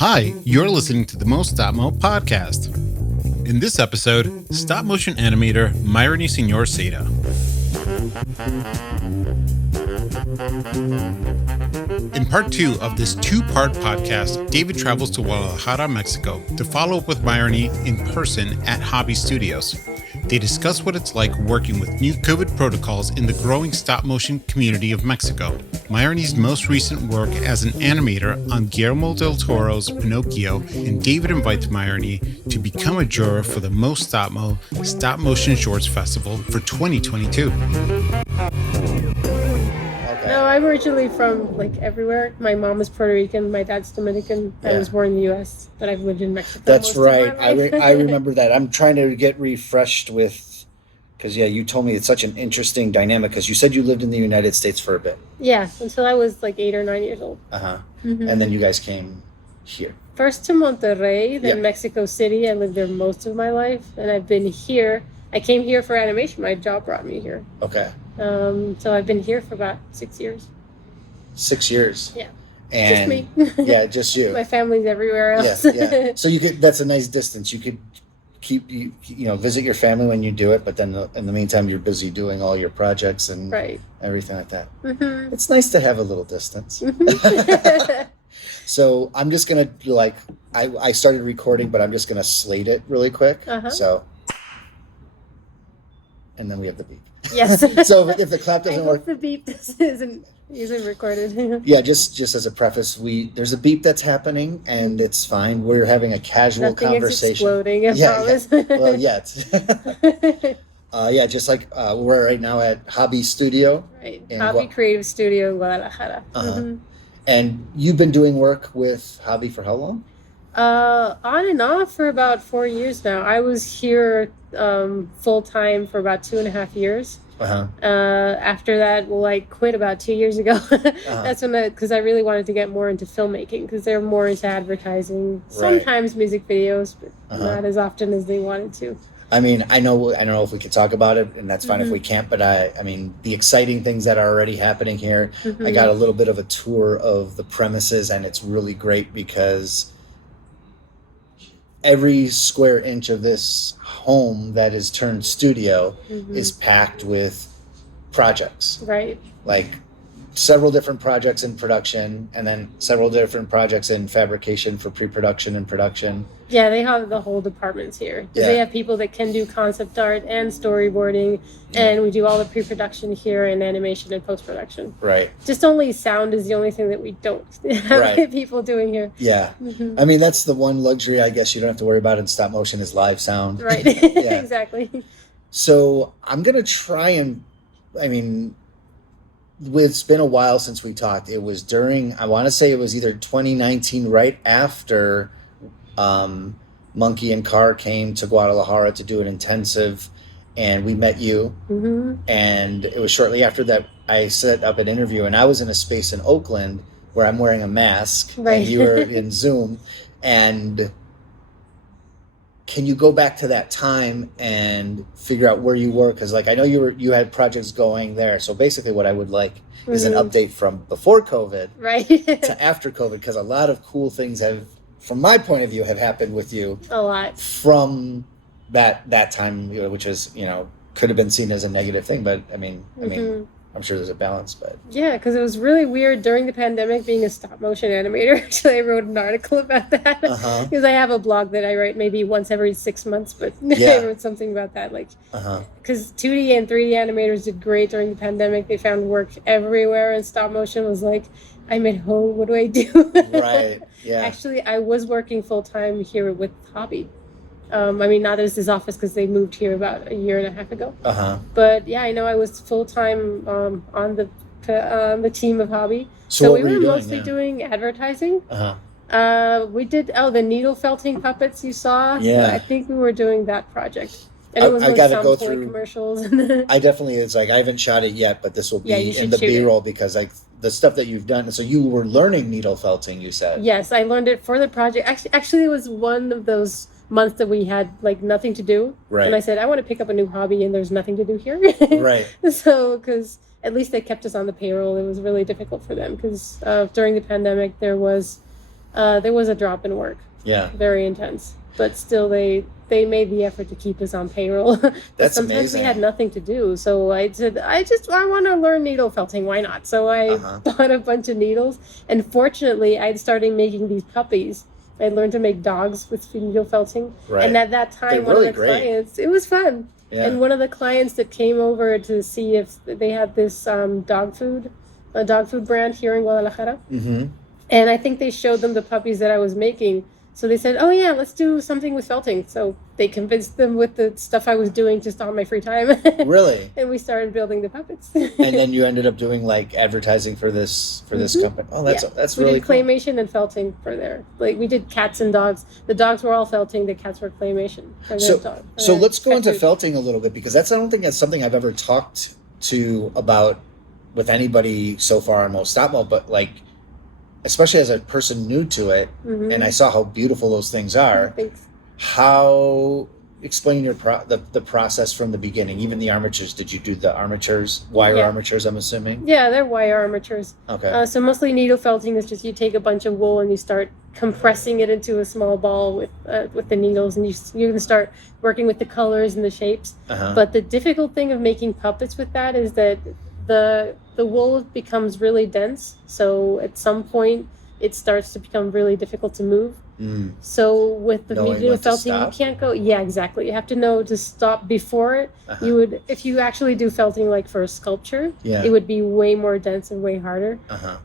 Hi, you're listening to the Most Stop Mo podcast. In this episode, stop motion animator Mayreni Seda. In part 2 of this 2-part podcast, David travels to Guadalajara, Mexico to follow up with Mayreni in person at Hobby Studios. They discuss what it's like working with new COVID protocols in the growing stop-motion community of Mexico. Mayreni's most recent work as an animator on Guillermo del Toro's Pinocchio, and David invites Mayreni to become a juror for the Most Stop-Motion Shorts Festival for 2022. No, I'm originally from everywhere. My mom is Puerto Rican, my dad's Dominican. I was born in the U.S., but I've lived in Mexico. That's right. I remember that. I'm trying to get refreshed with, because you told me it's such an interesting dynamic. Because you said you lived in the United States for a bit. Yeah, until I was 8 or 9 years old. Mm-hmm. And then you guys came here. First to Monterrey, then Mexico City. I lived there most of my life, and I've been here. I came here for animation. My job brought me here. Okay. So I've been here for about 6 years. 6 years? Yeah. And just me. Yeah, just you. My family's everywhere else. Yeah. So that's a nice distance. You could visit your family when you do it, but then in the meantime, you're busy doing all your projects and everything like that. Mm-hmm. It's nice to have a little distance. Mm-hmm. So I'm just going to, I started recording, but I'm just going to slate it really quick. So, and then we have the beep. Yes. So if the clap doesn't work, the beep isn't usually recorded. Yeah, just as a preface, there's a beep that's happening, and it's fine. We're having a casual conversation. Nothing is exploding, I promise. Yeah. Well, yet. Just like we're right now at Hobby Studio. Right. Hobby Creative Studio in Guadalajara. Mm-hmm. And you've been doing work with Hobby for how long? On and off for about 4 years now. I was here full time for about 2.5 years. After that, I quit about 2 years ago. That's when because I really wanted to get more into filmmaking, because they're more into advertising, sometimes music videos, but not as often as they wanted to. I mean, I don't know if we could talk about it, and that's fine if we can't, but I mean, the exciting things that are already happening here, I got a little bit of a tour of the premises, and it's really great because every square inch of this home that is turned studio is packed with projects. Right. Like several different projects in production, and then several different projects in fabrication for pre-production and production. Yeah, they have the whole departments here. Yeah. They have people that can do concept art and storyboarding, and we do all the pre-production here and animation and post-production. Right. Just only sound is the only thing that we don't have people doing here. Yeah. I mean, that's the one luxury I guess you don't have to worry about in stop motion is live sound. Right. Exactly. So I'm going to try and, it's been a while since we talked. It was I want to say it was either 2019, right after Monkey and Carr came to Guadalajara to do an intensive, and we met you. And it was shortly after that I set up an interview, and I was in a space in Oakland where I'm wearing a mask, and you were in Zoom. And can you go back to that time and figure out where you were? Because I know you had projects going there. So basically what I would like is an update from before COVID to after COVID, because a lot of cool things have, from my point of view, have happened with you. A lot. From that time, which is, could have been seen as a negative thing, but I mean, I'm sure there's a balance, but... Yeah, because it was really weird during the pandemic being a stop-motion animator. Actually, I wrote an article about that. Because I have a blog that I write maybe once every 6 months, but I wrote something about that. Because 2D and 3D animators did great during the pandemic. They found work everywhere, and stop-motion was I'm at home, what do I do? Right, yeah. Actually, I was working full-time here with Hobby. Not as his office, because they moved here about 1.5 years ago. But yeah, I know I was full time on the team of Hobby. So we were mostly doing advertising. We did the needle felting puppets you saw. Yeah, I think we were doing that project. And it was I gotta go through commercials. I definitely, it's I haven't shot it yet, but this will be in the B-roll because the stuff that you've done. So you were learning needle felting, you said. Yes, I learned it for the project. Actually, it was one of those months that we had nothing to do. Right. And I said, I want to pick up a new hobby, and there's nothing to do here. Right. So, because at least they kept us on the payroll. It was really difficult for them because during the pandemic, there was there was a drop in work. Yeah. Very intense. But still, they made the effort to keep us on payroll. That's sometimes amazing. we had nothing to do. So I said, I want to learn needle felting. Why not? So I bought a bunch of needles. And fortunately, I'd started making these puppies. I learned to make dogs with needle felting. Right. And at that time, one of the clients, it was fun. Yeah. And one of the clients that came over to see if they had this dog food brand here in Guadalajara. Mm-hmm. And I think they showed them the puppies that I was making. So they said, oh, yeah, let's do something with felting. So they convinced them with the stuff I was doing just on my free time. Really? And we started building the puppets. And then you ended up doing like advertising for this company. Oh, that's really cool. We did claymation and felting for there. Like we did cats and dogs. The dogs were all felting. The cats were claymation. So let's go into felting a little bit, because I don't think that's something I've ever talked to about with anybody so far on Most Stop Mo, but like, especially as a person new to it, and I saw how beautiful those things are. Thanks. How, explain the process from the beginning, even the armatures. Did you do the armatures, wire armatures, I'm assuming? Yeah, they're wire armatures. Okay. So mostly needle felting is just you take a bunch of wool and you start compressing it into a small ball with the needles, and you can start working with the colors and the shapes. But the difficult thing of making puppets with that is that the wool becomes really dense, so at some point it starts to become really difficult to move. So with the needle felting, you can't go. Yeah, exactly. You have to know to stop before it. You would, if you actually do felting like for a sculpture, it would be way more dense and way harder.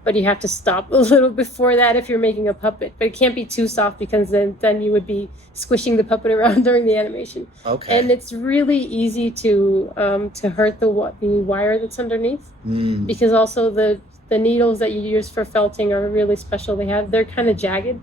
But you have to stop a little before that if you're making a puppet. But it can't be too soft, because then you would be squishing the puppet around during the animation. Okay. And it's really easy to hurt the wire that's underneath, because also the needles that you use for felting are really special. They're kind of jagged.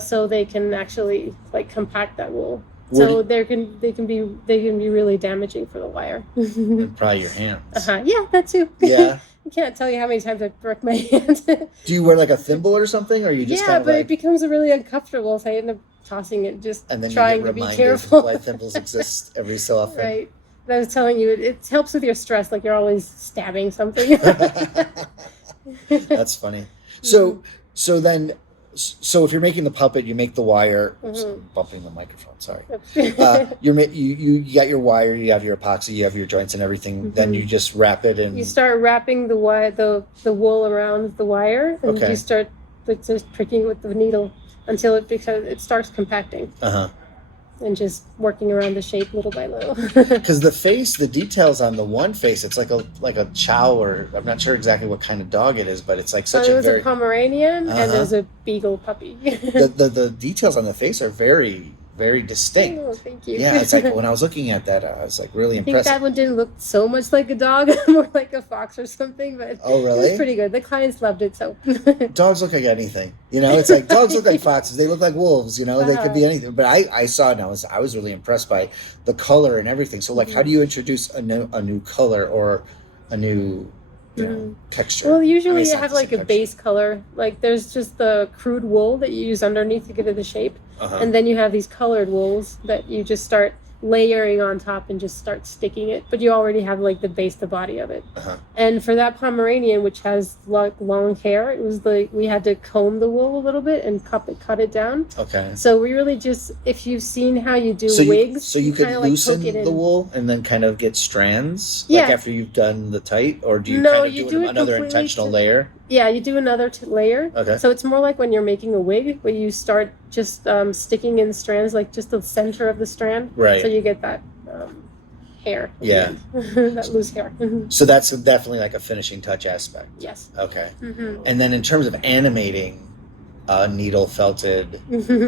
So they can actually like compact that wool. So they can be really damaging for the wire. And probably your hands. Yeah, that too. Yeah. I can't tell you how many times I've broke my hand. Do you wear like a thimble or something, or you just kind of but it becomes really uncomfortable, so I end up tossing it, just and then trying you get to be careful. Why thimbles exist every so often. Right. But I was telling you, it helps with your stress, like you're always stabbing something. That's funny. So if you're making the puppet, you make the wire. Oops, bumping the microphone. Sorry. You got your wire. You have your epoxy. You have your joints and everything. Then you just wrap it, and you start wrapping the wool around the wire, and you start just pricking with the needle until it starts compacting. And just working around the shape little by little. Because the details on the one face, it's like a chow, or I'm not sure exactly what kind of dog it is, but it's like such there's a Pomeranian and there's a beagle puppy. the details on the face are very, very distinct. Oh, thank you. Yeah, it's like when I was looking at that, I was like really impressed. I think that one didn't look so much like a dog, more like a fox or something, but oh, really? It was pretty good. The clients loved it, so. Dogs look like anything, it's like dogs look like foxes. They look like wolves, they could be anything. But I saw it, and I was really impressed by the color and everything. So like, how do you introduce a new color or a new texture? Well, usually you have like a base color. Like there's just the crude wool that you use underneath to give it the shape. And then you have these colored wools that you just start layering on top and just start sticking it. But you already have like the base, the body of it. And for that Pomeranian, which has like long hair, it was like we had to comb the wool a little bit and cut it down. Okay. So we really just, if you've seen how you do wigs, so you could loosen the wool and then kind of get strands, like after you've done the tight, or do you do another intentional layer? Yeah, you do another layer. Okay. So it's more like when you're making a wig, where you start just sticking in strands, like just the center of the strand. Right. So you get that hair. Yeah. That loose hair. So that's definitely like a finishing touch aspect. Yes. Okay. And then in terms of animating a needle felted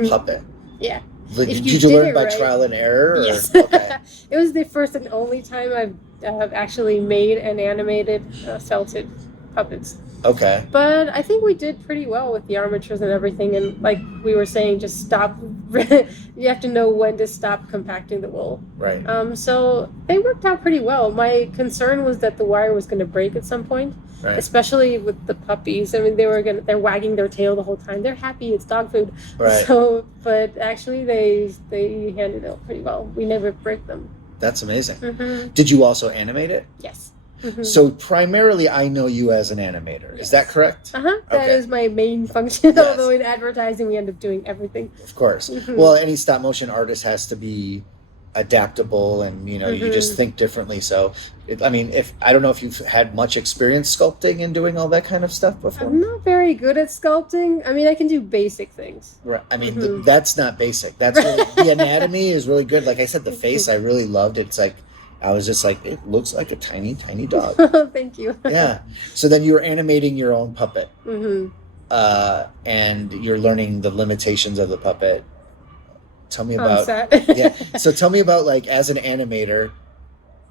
puppet. Yeah. Did you learn it by trial and error? Or? Yes. Okay. It was the first and only time I've actually made and animated felted puppets. Okay. But I think we did pretty well with the armatures and everything. And like we were saying, just stop. You have to know when to stop compacting the wool. Right. So they worked out pretty well. My concern was that the wire was going to break at some point. Right. Especially with the puppies. I mean, they're wagging their tail the whole time. They're happy. It's dog food. Right. So, but actually they handled it pretty well. We never break them. That's amazing. Did you also animate it? Yes. Mm-hmm. So primarily I know you as an animator. Is that correct? That is my main function. Yes. Although in advertising we end up doing everything. Of course. Mm-hmm. Well, any stop motion artist has to be adaptable, and you just think differently. So if I don't know if you've had much experience sculpting and doing all that kind of stuff before. I'm not very good at sculpting. I mean, I can do basic things. Right. I mean, that's not basic. That's really, the anatomy is really good. Like I said, the face I really loved. It's like I was just like, it looks like a tiny dog. Thank you. Yeah. So then you're animating your own puppet, and you're learning the limitations of the puppet. Tell me about So tell me about, like, as an animator,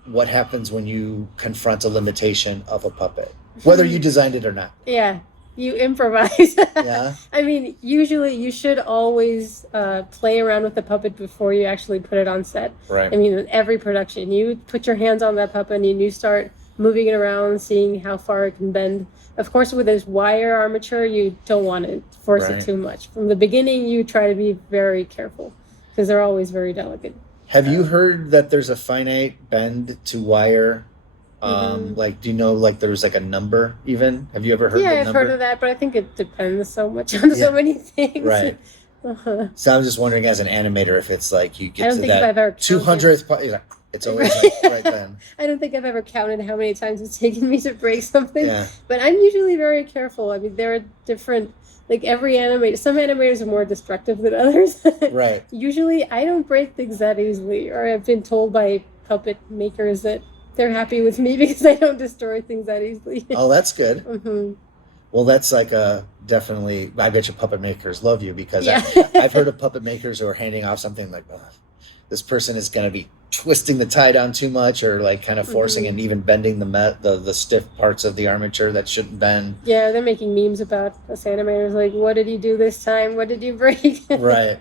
what happens when you confront a limitation of a puppet, whether you designed it or not. Yeah, you improvise. Yeah. I mean, usually you should always play around with the puppet before you actually put it on set. Right. I mean, in every production, you put your hands on that puppet and you start moving it around, seeing how far it can bend. Of course, with this wire armature, you don't want to force it too much. From the beginning, you try to be very careful, because they're always very delicate. Have you heard that there's a finite bend to wire? Like, do you know, like, there's like a number even? Have you ever heard the number? Yeah, I've heard of that, but I think it depends so much on so many things. Right. So I was just wondering, as an animator, if it's like you get to that 200th part, it's always like right then. I don't think I've ever counted how many times it's taken me to break something. Yeah. But I'm usually very careful. I mean, there are different... Like every animator, some animators are more destructive than others. Right. Usually I don't break things that easily, or I've been told by puppet makers that they're happy with me because I don't destroy things that easily. Oh, that's good. Well, that's like definitely, I bet your puppet makers love you, because I've heard of puppet makers who are handing off something like, oh, this person is going to be twisting the tie down too much, or like kind of forcing and even bending the stiff parts of the armature that shouldn't bend. Yeah, they're making memes about us animators, like, what did you do this time? What did you break? Right.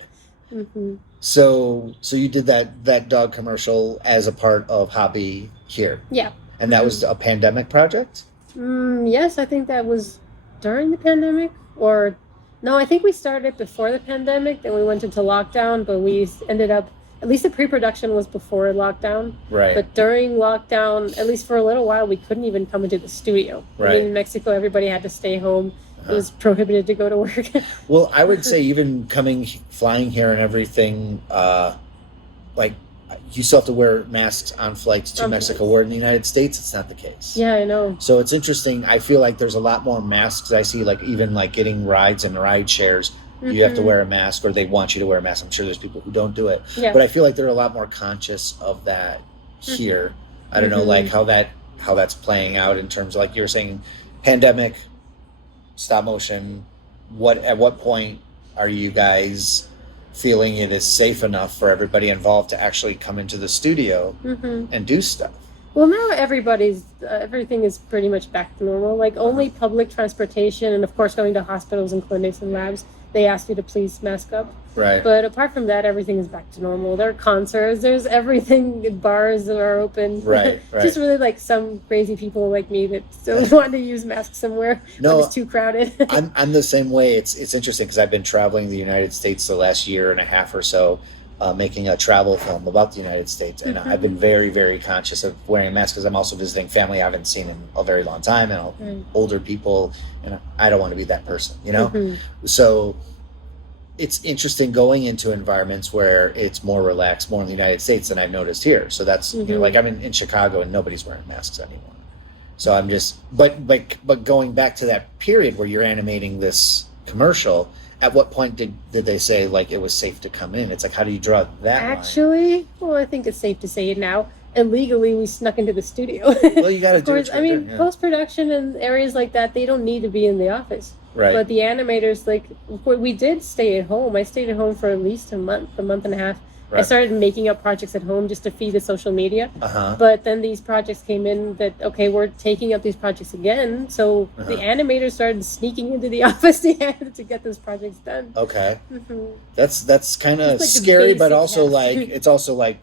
So you did that dog commercial as a part of Hobby here. Yeah. And that was a pandemic project? Yes, I think that was during the pandemic, or no, I think we started before the pandemic, then we went into lockdown, but we ended up, at least the pre-production was before lockdown. Right. But during lockdown, at least for a little while, we couldn't even come into the studio. Right. I mean, in Mexico, everybody had to stay home. It was prohibited to go to work. Well, I would say even flying here and everything, like, you still have to wear masks on flights to Mexico, where in the United States, it's not the case. Yeah, I know. So it's interesting. I feel like there's a lot more masks. I see, like, even like getting rides and ride shares, you have to wear a mask, or they want you to wear a mask. I'm sure there's people who don't do it. Yeah. But I feel like they're a lot more conscious of that here. I don't know, like, how that's playing out in terms of, like you were saying, pandemic, stop motion. At what point are you guys feeling it is safe enough for everybody involved to actually come into the studio and do stuff? Well, now everything is pretty much back to normal. Like, only public transportation and, of course, going to hospitals and clinics and labs, they ask you to please mask up. Right. But apart from that, everything is back to normal. There are concerts, there's everything, bars are open. Right. Just really, like, some crazy people like me that still want to use masks somewhere when it's too crowded. I'm the same way. It's interesting, because I've been traveling the United States the last year and a half or so, making a travel film about the United States, and I've been very, very conscious of wearing a mask, because I'm also visiting family I haven't seen in a very long time, and older people, and I don't want to be that person, So it's interesting going into environments where it's more relaxed, more in the United States than I've noticed here. So that's like, I'm in Chicago and nobody's wearing masks anymore. So I'm just, but going back to that period where you're animating this commercial, at what point did they say, like, it was safe to come in? It's like, how do you draw that line? Actually, well, I think it's safe to say it now. Illegally, we snuck into the studio. Well, you got to do it. I mean, post-production and areas like that, they don't need to be in the office. Right. But the animators, like, we did stay at home. I stayed at home for at least a month and a half. Right. I started making up projects at home just to feed the social media. But then these projects came in that, okay, we're taking up these projects again. So the animators started sneaking into the office to get those projects done. Okay. That's kind of, like, scary, but also like, it's also like,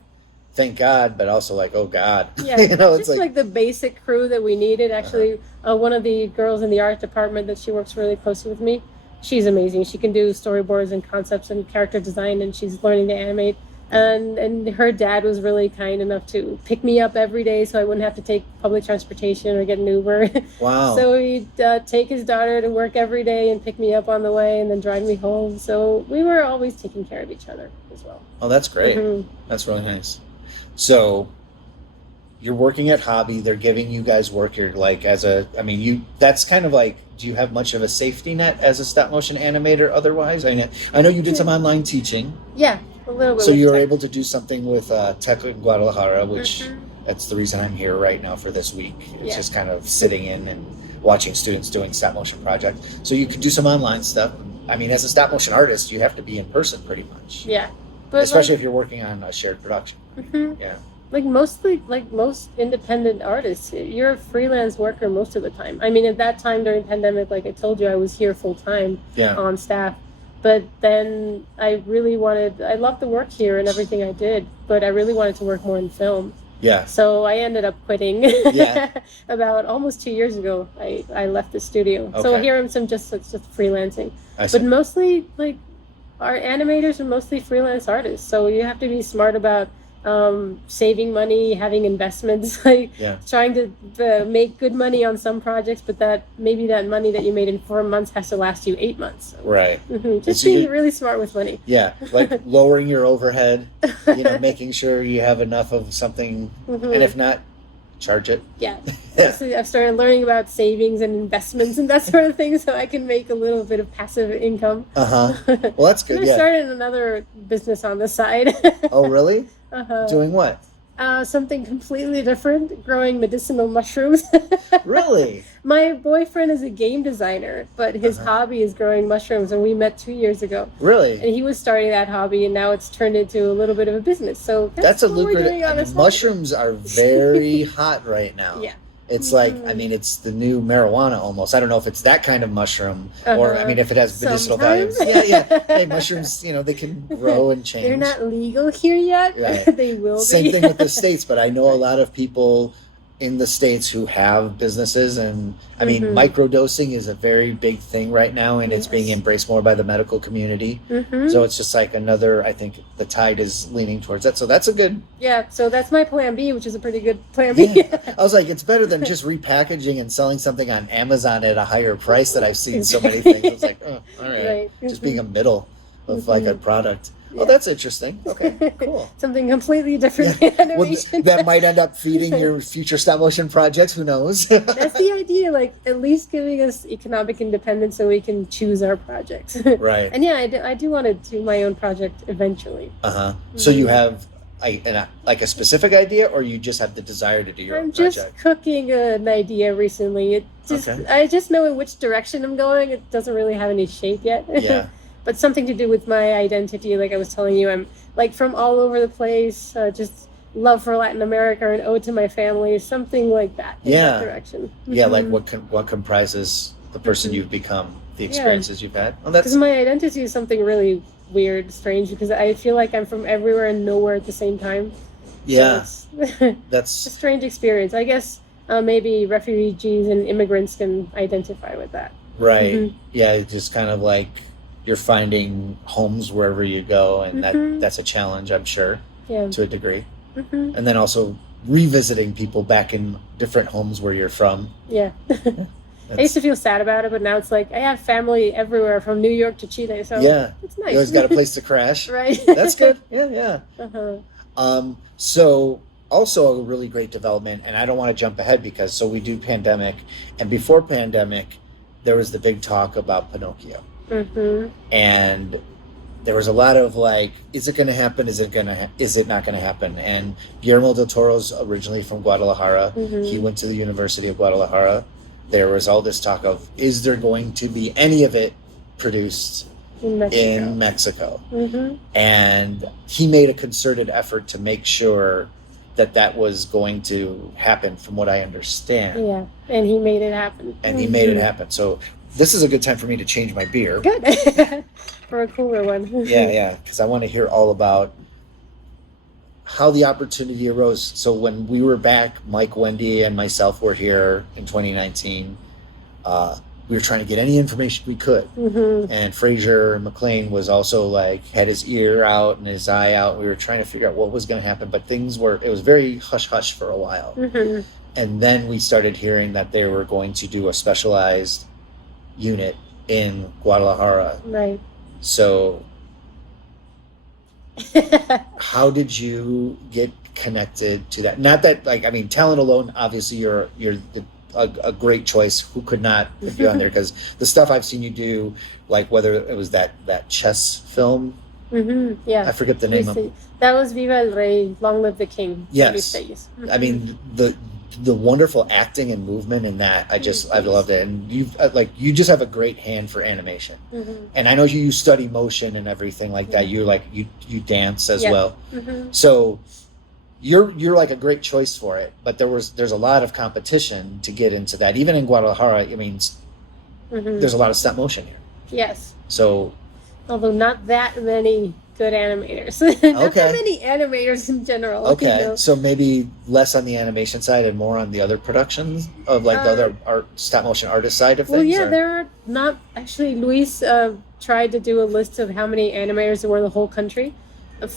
thank God, but also like, oh God. Yeah, it's like the basic crew that we needed. Actually, one of the girls in the art department that she works really closely with me, she's amazing. She can do storyboards and concepts and character design, and she's learning to animate. And her dad was really kind enough to pick me up every day so I wouldn't have to take public transportation or get an Uber. Wow. So he'd take his daughter to work every day and pick me up on the way and then drive me home. So we were always taking care of each other as well. Oh, that's great. That's really nice. So you're working at Hobby. They're giving you guys work. You're like, that's kind of like, do you have much of a safety net as a stop motion animator otherwise? I know you did some online teaching. Yeah, a little bit. So you were able to do something with Tech in Guadalajara, which that's the reason I'm here right now for this week. It's just kind of sitting in and watching students doing stop motion projects. So you could do some online stuff. I mean, as a stop motion artist, you have to be in person pretty much. Yeah. But especially if you're working on a shared production. Yeah. Like most independent artists, you're a freelance worker most of the time. I mean, at that time during pandemic, like I told you, I was here full time on staff. But then I loved the work here and everything I did, but I really wanted to work more in film. Yeah. So I ended up quitting about almost 2 years ago. I left the studio. Okay. So here I'm just freelancing. But mostly like our animators are mostly freelance artists. So you have to be smart about saving money, having investments, trying to make good money on some projects, but that money that you made in 4 months has to last you 8 months. So. Right. Just being really smart with money. Yeah, like lowering your overhead, making sure you have enough of something, and if not, charge it. Yeah. So I've started learning about savings and investments and that sort of thing, so I can make a little bit of passive income. Well, that's good. I started another business on the side. Oh, really? Doing what? Something completely different, growing medicinal mushrooms. Really? My boyfriend is a game designer, but his hobby is growing mushrooms, and we met 2 years ago. Really? And he was starting that hobby, and now it's turned into a little bit of a business. So that's a lucrative. Mushrooms are very hot right now. Yeah. It's like, it's the new marijuana almost. I don't know if it's that kind of mushroom or, if it has medicinal values. Yeah. Hey, mushrooms, they can grow and change. They're not legal here yet. Right. They will be. Same thing with the States, but I know a lot of people in the States who have businesses, and microdosing is a very big thing right now, and it's being embraced more by the medical community. So it's just like I think the tide is leaning towards that. So that's a good... Yeah, so that's my plan B, which is a pretty good plan B. I was like, it's better than just repackaging and selling something on Amazon at a higher price that I've seen so many things. I was like, oh, all right. Just being a middle of like a product. Yeah. Oh, that's interesting. Okay, cool. Something completely different animation. Well, that might end up feeding your future stop motion projects. Who knows? That's the idea. Like, at least giving us economic independence so we can choose our projects. Right. And I do want to do my own project eventually. So you have like a specific idea, or you just have the desire to do your own project? I'm just cooking an idea recently. I just know in which direction I'm going. It doesn't really have any shape yet. Yeah. But something to do with my identity, like I was telling you, I'm like from all over the place, just love for Latin America and ode to my family, something like that in that direction. Yeah, like what comprises the person you've become, the experiences you've had. Well, because my identity is something really weird, strange, because I feel like I'm from everywhere and nowhere at the same time. Yeah, so that's a strange experience. I guess maybe refugees and immigrants can identify with that. Right. Yeah, it's just kind of like you're finding homes wherever you go, and that's a challenge, I'm sure, to a degree. And then also revisiting people back in different homes where you're from. Yeah. I used to feel sad about it, but now it's like I have family everywhere from New York to Chile, so it's nice. You always got a place to crash. Right. That's good. Yeah. So also a really great development, and I don't want to jump ahead because we do pandemic, and before pandemic, there was the big talk about Pinocchio. And there was a lot of like, is it going to happen? Is it not going to happen? And Guillermo del Toro's originally from Guadalajara. He went to the University of Guadalajara. There was all this talk of, is there going to be any of it produced in Mexico? And he made a concerted effort to make sure that was going to happen, from what I understand. Yeah, and he made it happen. So this is a good time for me to change my beer. Good. For a cooler one. Yeah, because I want to hear all about how the opportunity arose. So when we were back, Mike, Wendy, and myself were here in 2019. we were trying to get any information we could. And Fraser McLean was also like, had his ear out and his eye out. We were trying to figure out what was going to happen, but it was very hush-hush for a while. And then we started hearing that they were going to do a specialized unit in Guadalajara. Right. So how did you get connected to that? Not that, like, I mean, talent alone, obviously you're a great choice. Who could not put you on there? Because the stuff I've seen you do, like whether it was that chess film. Yeah. I forget the name of it. That was Viva el Rey, Long Live the King. Yes. I mean, the wonderful acting and movement in that, I loved it. And you just have a great hand for animation. And I know you study motion and everything like that. You you dance as well. So you're like a great choice for it. But there's a lot of competition to get into that. Even in Guadalajara, I mean, there's a lot of stop motion here. Yes. So, although not that many good animators. Not that many animators in general. Okay, so maybe less on the animation side and more on the other productions of like the other stop motion artist side of things? Well, yeah, there are not actually. Luis tried to do a list of how many animators there were in the whole country,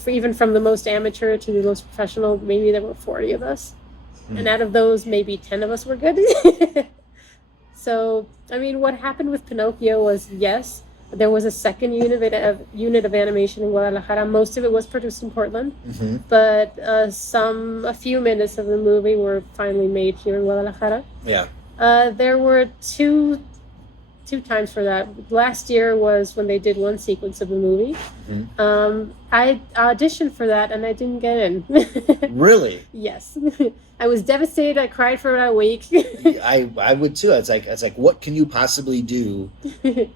even from the most amateur to the most professional. Maybe there were 40 of us, and out of those, maybe 10 of us were good. So, I mean, what happened with Pinocchio was yes. There was a second unit of animation in Guadalajara. Most of it was produced in Portland, but a few minutes of the movie were finally made here in Guadalajara. Yeah. There were two times for that. Last year was when they did one sequence of the movie. I auditioned for that and I didn't get in. Really? Yes. I was devastated. I cried for about a week. I would too. It's like what can you possibly do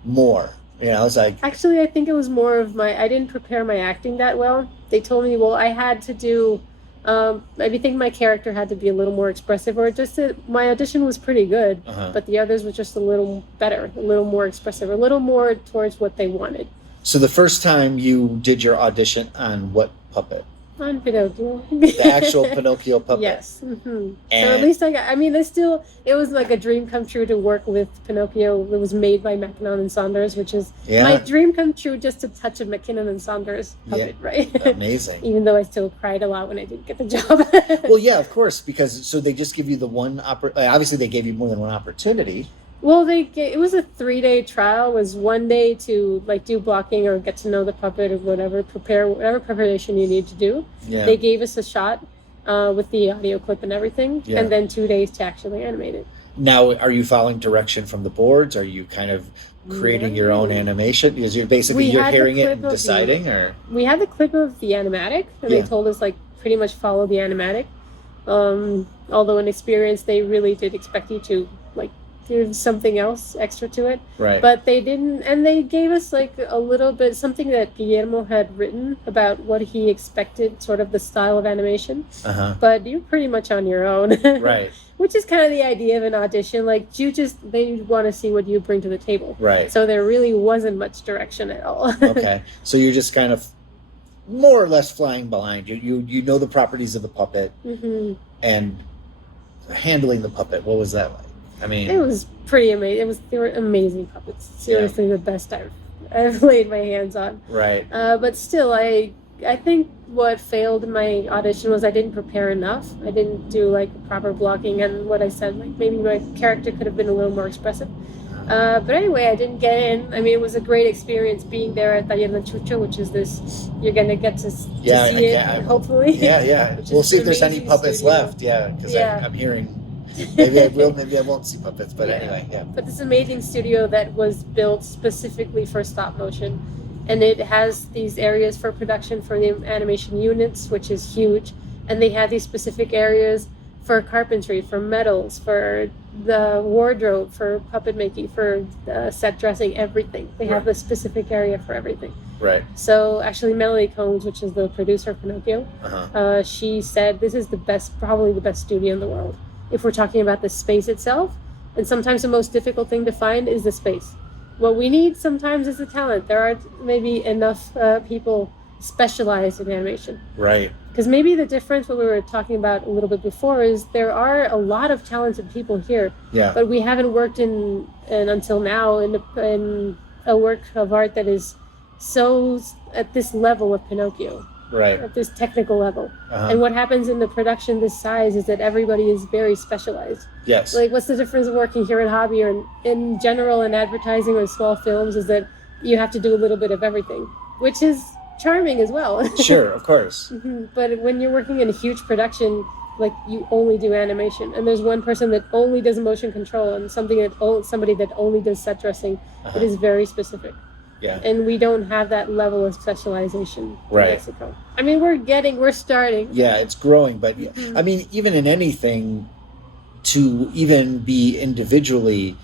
more? You know, it's like... Actually, I think it was more of I didn't prepare my acting that well. They told me, well, I had to do... I think my character had to be a little more expressive, or just my audition was pretty good, but the others were just a little better, a little more expressive, a little more towards what they wanted. So the first time you did your audition on what puppet? On Pinocchio. The actual Pinocchio puppet. Yes. So at least it was like a dream come true to work with Pinocchio. It was made by McKinnon and Saunders, which is my dream come true, just to touch a McKinnon and Saunders puppet, right? Amazing. Even though I still cried a lot when I didn't get the job. Well, yeah, of course, because so they just give you the one obviously they gave you more than one opportunity. Well, it was a 3-day trial. It was 1 day to like do blocking or get to know the puppet or whatever preparation you need to do. Yeah. They gave us a shot with the audio clip and everything, and then 2 days to actually animate it. Now, are you following direction from the boards? Are you kind of creating your own animation? Because you're hearing it and deciding, or we had the clip of the animatic, and they told us like pretty much follow the animatic. Although in experience, they really did expect you to like give something else extra to it, right? But they didn't, and they gave us like a little bit something that Guillermo had written about what he expected, sort of the style of animation. But you're pretty much on your own, right? Which is kind of the idea of an audition. Like they want to see what you bring to the table, right? So there really wasn't much direction at all. Okay, so you're just kind of more or less flying blind. You know the properties of the puppet and handling the puppet. What was that like? I mean, it was pretty amazing. They were amazing puppets. Seriously, the best I've laid my hands on. Right. But still, I think what failed in my audition was I didn't prepare enough. I didn't do like proper blocking, and what I said, like maybe my character could have been a little more expressive. But anyway, I didn't get in. I mean, it was a great experience being there at Taller de Chucho, which is this. You're gonna get to see it, hopefully. Yeah. We'll see if there's any puppets left. Yeah, because I'm hearing. Maybe I will, maybe I won't see puppets, but anyway, But this amazing studio that was built specifically for stop motion, and it has these areas for production for the animation units, which is huge, and they have these specific areas for carpentry, for metals, for the wardrobe, for puppet making, for set dressing, everything. They have a specific area for everything. Right. So actually, Melanie Combs, which is the producer of Pinocchio, she said this is probably the best studio in the world. If we're talking about the space itself, and sometimes the most difficult thing to find is the space. What we need sometimes is the talent. There aren't maybe enough people specialized in animation. Right. Because maybe the difference, what we were talking about a little bit before, is there are a lot of talented people here. Yeah. But we haven't worked in until now in a work of art that is so at this level of Pinocchio. Right. At this technical level. And what happens in the production this size is that everybody is very specialized. Yes. Like, what's the difference of working here in hobby or in general in advertising or small films is that you have to do a little bit of everything, which is charming as well. Sure, of course. But when you're working in a huge production, like, you only do animation, and there's one person that only does motion control and somebody that only does set dressing. It is very specific. Yeah. And we don't have that level of specialization in Right. Mexico. I mean, we're starting. Yeah, it's growing, but I mean, even in anything, to even be individually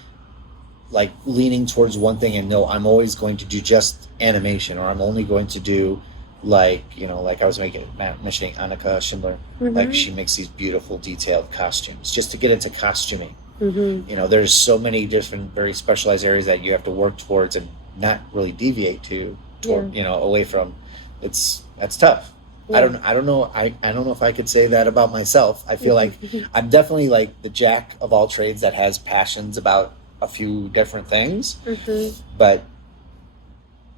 like leaning towards one thing and no, I'm always going to do just animation, or I'm only going to do like I was mentioning Annika Schindler, like she makes these beautiful detailed costumes just to get into costuming. There's so many different very specialized areas that you have to work towards and not really deviate toward away from. That's tough. Yeah. I don't know if I could say that about myself. I feel like I'm definitely like the jack of all trades that has passions about a few different things, but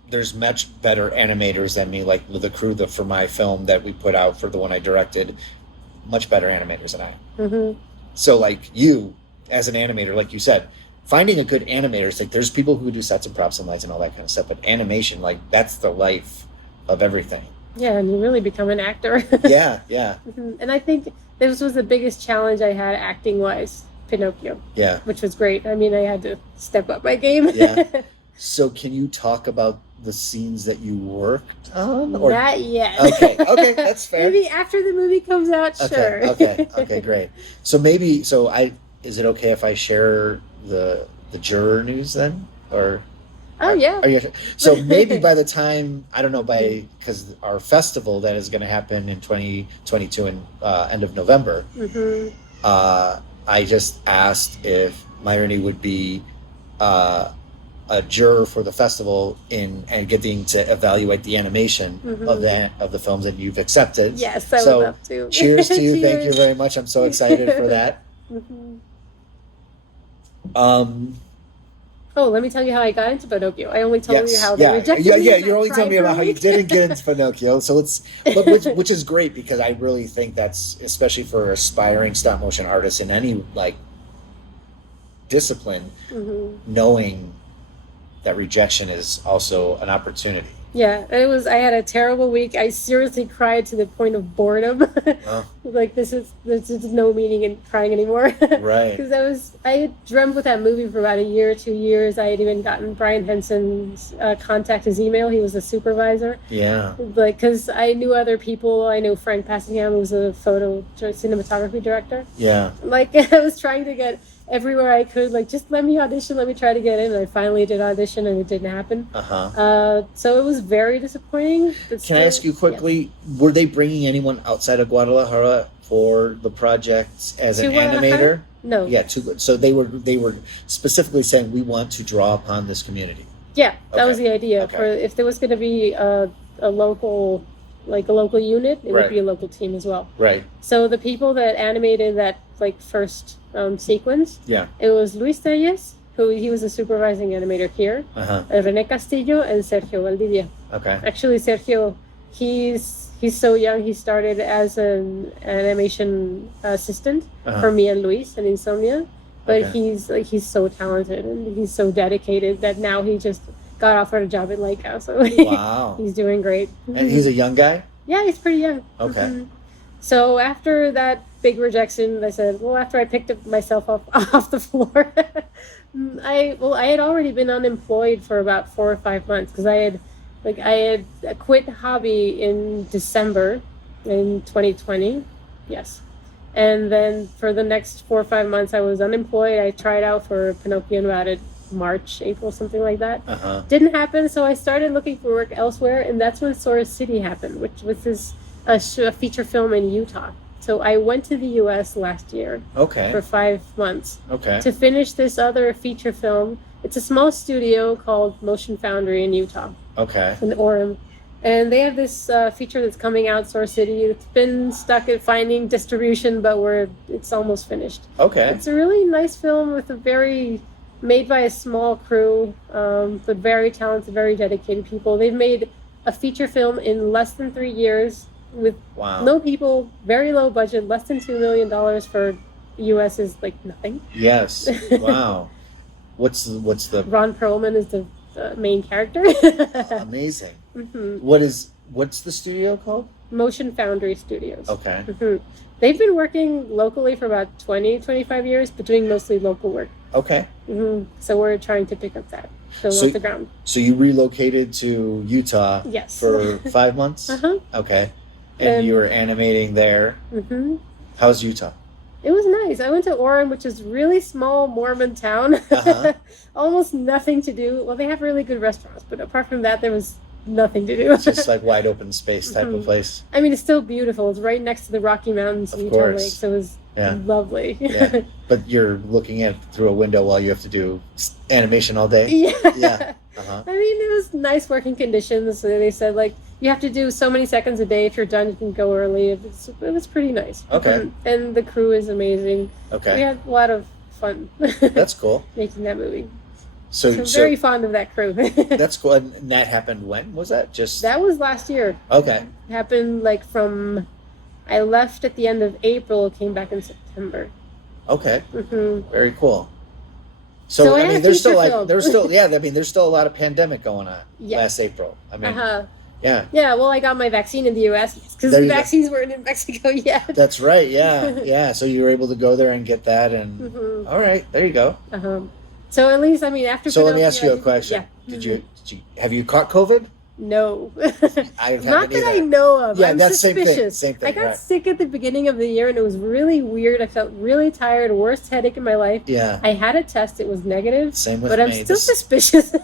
there's much better animators than me, like the crew for my film that we put out for the one I directed, much better animators than I. So like you as an animator, like you said, finding a good animator, it's like there's people who do sets and props and lights and all that kind of stuff, but animation, like that's the life of everything. Yeah, and you really become an actor. Yeah. And I think this was the biggest challenge I had acting wise, Pinocchio. Yeah. Which was great. I mean, I had to step up my game. Yeah. So can you talk about the scenes that you worked on? Or... Not yet. Okay, that's fair. Maybe after the movie comes out, sure. Okay, great. So is it okay if I share the juror news then? Or yeah. Are you, so maybe by the time, I don't know, because our festival that is going to happen in 2022 in end of November, I just asked if Mayreni would be a juror for the festival and getting to evaluate the animation of the films that you've accepted. Yes, I would love to. Cheers to you. Thank you very much. I'm so excited for that. Oh, let me tell you how I got into Pinocchio. I only told you how they rejected me. Yeah, you're only telling me about how you didn't get into Pinocchio. So which is great, because I really think that's, especially for aspiring stop motion artists in any like discipline, knowing that rejection is also an opportunity. Yeah, I had a terrible week. I seriously cried to the point of boredom. Like, there's no meaning in crying anymore. Right. Because I had dreamt with that movie for about a year, 2 years. I had even gotten Brian Henson's contact, his email. He was a supervisor. Yeah. Like, because I knew other people. I knew Frank Passingham, who was a cinematography director. Yeah. Like, I was trying to get everywhere I could, like, just let me audition, let me try to get in. And I finally did audition, and it didn't happen. So it was very disappointing. Can I ask you quickly, were they bringing anyone outside of Guadalajara for the project as an animator? No. Yeah, so they were specifically saying, we want to draw upon this community. Yeah, that was the idea. Okay. For if there was going to be a local unit, it would be a local team as well. Right. So the people that animated that first sequence, it was Luis Telles, he was a supervising animator here, René Castillo, and Sergio Valdivia. Okay. Actually, Sergio, he's so young. He started as an animation assistant for me and Luis and Insomnia, but he's so talented and he's so dedicated that now he just got offered a job at Leica. So wow. He's doing great. And he's a young guy? Yeah, he's pretty young. Okay. So after that big rejection, I said, well, after I picked up myself up off the floor, I had already been unemployed for about 4 or 5 months, because I had quit hobby in December in 2020. Yes. And then for the next 4 or 5 months, I was unemployed. I tried out for Pinocchio about it March, April, something like that. Didn't happen, so I started looking for work elsewhere, and that's when Source City happened, which was a feature film in Utah. So I went to the U.S. last year for 5 months to finish this other feature film. It's a small studio called Motion Foundry in Utah. In Orem. And they have this feature that's coming out, Source City. It's been stuck at finding distribution, but it's almost finished. Okay. It's a really nice film with made by a small crew, but very talented, very dedicated people. They've made a feature film in less than 3 years with no people, very low budget, less than $2 million for the U.S. is like nothing. Yes. Wow. What's the Ron Perlman is the main character. Amazing. Mm-hmm. What's the studio called? Motion Foundry Studios. Okay. Mm-hmm. They've been working locally for about 25 years, but doing mostly local work. Okay. Mm-hmm. So we're trying to pick up that film off the ground. So you relocated to Utah yes. for 5 months? Uh-huh. Okay. And you were animating there. Mm-hmm. How's Utah? It was nice. I went to Orem, which is really small Mormon town. Uh-huh. Almost nothing to do. Well, they have really good restaurants, but apart from that, there was nothing to do. Just like wide open space type of place. I mean, it's still beautiful. It's right next to the Rocky Mountains and Utah Lake, so it was lovely. Yeah. But you're looking at through a window while you have to do animation all day? Yeah. Yeah. Uh-huh. I mean, it was nice working conditions. So they said, like, you have to do so many seconds a day. If you're done, you can go early. It was pretty nice. Okay. And the crew is amazing. Okay. We had a lot of fun. That's cool. Making that movie. So I'm very fond of that crew. That's cool. And that happened when? Was that just... That was last year. Okay. It happened like I left at the end of April, came back in September. Okay. Mm-hmm. Very cool. So I mean, there's still a lot of pandemic going on last April. I mean, yeah. Yeah, well, I got my vaccine in the U.S. because the vaccines weren't in Mexico yet. That's right, yeah. Yeah, so you were able to go there and get that, and all right, there you go. Uh-huh. So at least, I mean, after... So let me ask you a question. Yeah. Have you caught COVID? No. I Not that I know of. Yeah, I'm that's suspicious. same thing. I got sick at the beginning of the year, and it was really weird. I felt really tired, worst headache in my life. Yeah. I had a test. It was negative. Same with me. But I'm still suspicious.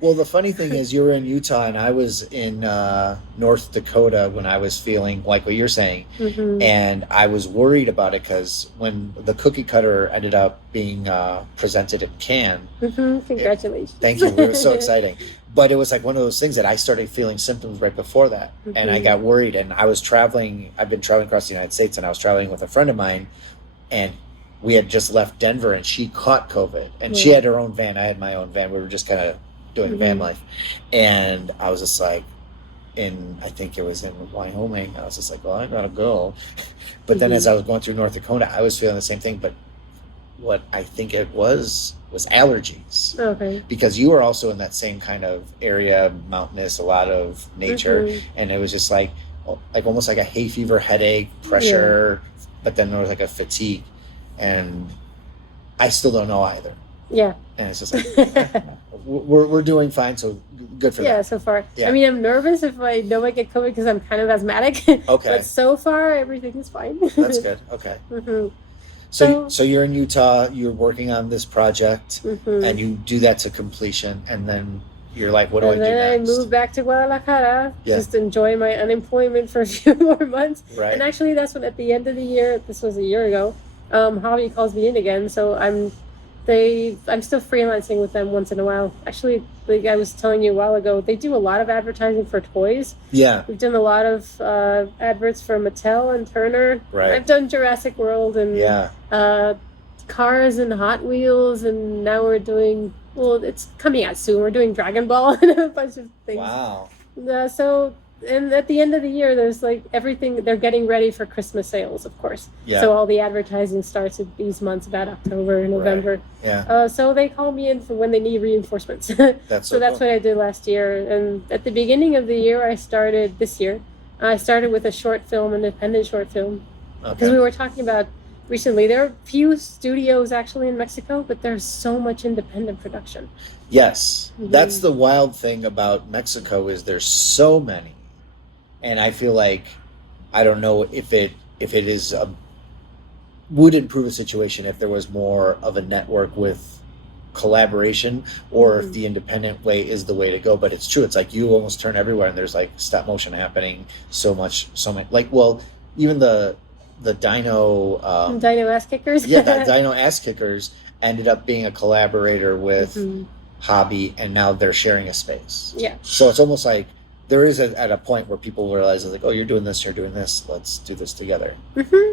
Well, the funny thing is you were in Utah, and I was in North Dakota when I was feeling like what you're saying. Mm-hmm. And I was worried about it because when the cookie cutter ended up being presented in Cannes. Mm-hmm. Congratulations. Thank you. It was so exciting. But it was like one of those things that I started feeling symptoms right before that. Mm-hmm. And I got worried. And I was traveling. I've been traveling across the United States, and I was traveling with a friend of mine. And we had just left Denver, and she caught COVID. And she had her own van. I had my own van. We were just kind of doing van life. And I was just like, I think it was in Wyoming. I was just like, well, I gotta go. But then as I was going through North Dakota, I was feeling the same thing. But what I think it was allergies. Okay. Because you were also in that same kind of area, mountainous, a lot of nature, and it was just like almost like a hay fever, headache, pressure, but then there was like a fatigue, and I still don't know either. Yeah. And it's just like we're doing fine, so good for that. Yeah, so far. Yeah. I mean, I'm nervous if I know I get COVID because I'm kind of asthmatic. Okay. But so far, everything is fine. That's good. Okay. Mm-hmm. So you're in Utah, you're working on this project, and you do that to completion, and then you're like, what do I do next? And then I moved back to Guadalajara, just enjoy my unemployment for a few more months. Right. And actually, that's when at the end of the year, this was a year ago, Hobby calls me in again, so I'm still freelancing with them once in a while. Actually, like I was telling you a while ago, they do a lot of advertising for toys. Yeah. We've done a lot of adverts for Mattel and Turner. Right. I've done Jurassic World and Cars and Hot Wheels, and now we're doing, well, it's coming out soon. We're doing Dragon Ball and a bunch of things. Wow. And at the end of the year, there's like everything, they're getting ready for Christmas sales, of course. Yeah. So all the advertising starts at these months, about October, November. Right. Yeah. So they call me in for when they need reinforcements. That's so that's cool. What I did last year. And at the beginning of the year, I started with a short film, independent short film. Because we were talking about recently, there are few studios actually in Mexico, but there's so much independent production. Yes. Mm-hmm. That's the wild thing about Mexico is there's so many. And I feel like, I don't know if it would improve a situation if there was more of a network with collaboration, or if the independent way is the way to go. But it's true. It's like you almost turn everywhere and there's like stop motion happening so much, like, well, even the Dino Ass Kickers. Yeah, the Dino Ass Kickers ended up being a collaborator with Hobby, and now they're sharing a space. Yeah. So it's almost like there is at a point where people realize like, oh, you're doing this, let's do this together.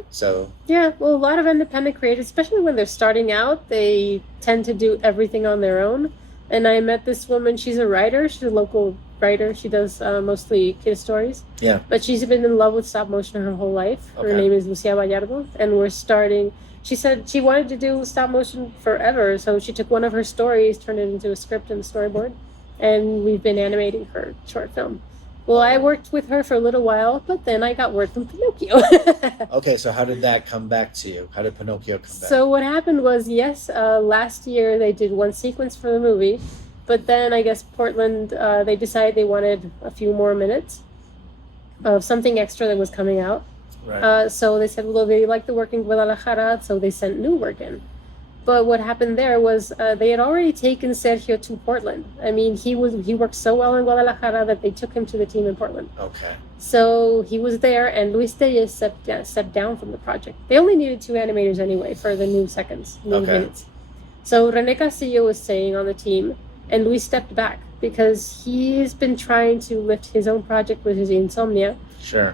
So yeah, well, a lot of independent creators, especially when they're starting out, they tend to do everything on their own. And I met this woman. She's a writer. She's a local writer. She does mostly kid stories. Yeah. But she's been in love with stop motion her whole life. Okay. Her name is Lucia Vallardo, and we're starting. She said she wanted to do stop motion forever, so she took one of her stories, turned it into a script and a storyboard, and we've been animating her short film. Well, I worked with her for a little while, but then I got word from Pinocchio. Okay, so how did that come back to you? How did Pinocchio come back? So what happened was, last year they did one sequence for the movie, but then I guess Portland, they decided they wanted a few more minutes of something extra that was coming out. Right. So they said, well, they like the work in Guadalajara, so they sent new work in. But what happened there was they had already taken Sergio to Portland. I mean, he worked so well in Guadalajara that they took him to the team in Portland. Okay. So he was there, and Luis Tellez stepped down from the project. They only needed 2 animators anyway for the new minutes. So Rene Castillo was staying on the team, and Luis stepped back because he's been trying to lift his own project with his Insomnia. Sure.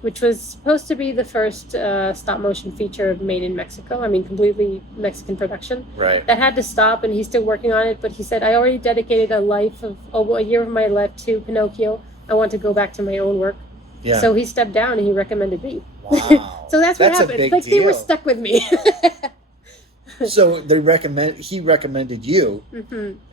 Which was supposed to be the first stop motion feature made in Mexico. I mean, completely Mexican production. Right. That had to stop, and he's still working on it. But he said, I already dedicated a year of my life to Pinocchio. I want to go back to my own work. Yeah. So he stepped down, and he recommended me. Wow. So that's what happened. A big like deal. They were stuck with me. So he recommended you,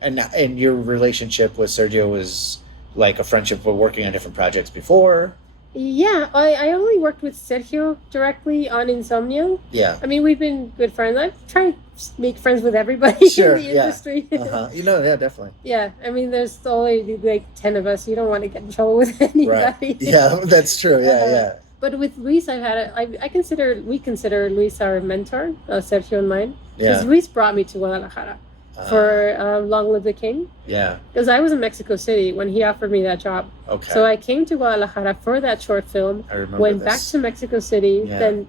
and your relationship with Sergio was like a friendship of working on different projects before. Yeah, I only worked with Sergio directly on Insomnia. Yeah. I mean, we've been good friends. I try to make friends with everybody Sure, in the yeah. industry. Yeah, definitely. Yeah, I mean, there's only like 10 of us. You don't want to get in trouble with anybody. Right. Yeah, that's true. Yeah. But with Luis, we consider Luis our mentor, Sergio and mine. Because Luis brought me to Guadalajara for Long Live the King. Yeah. Because I was in Mexico City when he offered me that job. Okay. So I came to Guadalajara for that short film. I remember went back to Mexico City. Yeah.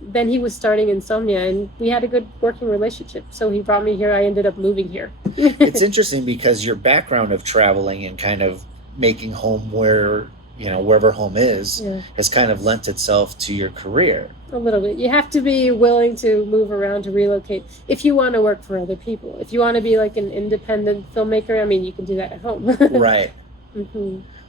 Then he was starting Insomnia, and we had a good working relationship. So he brought me here. I ended up moving here. It's interesting because your background of traveling and kind of making home wherever home is has kind of lent itself to your career. A little bit. You have to be willing to move around, to relocate, if you want to work for other people. If you want to be like an independent filmmaker, I mean, you can do that at home. Right.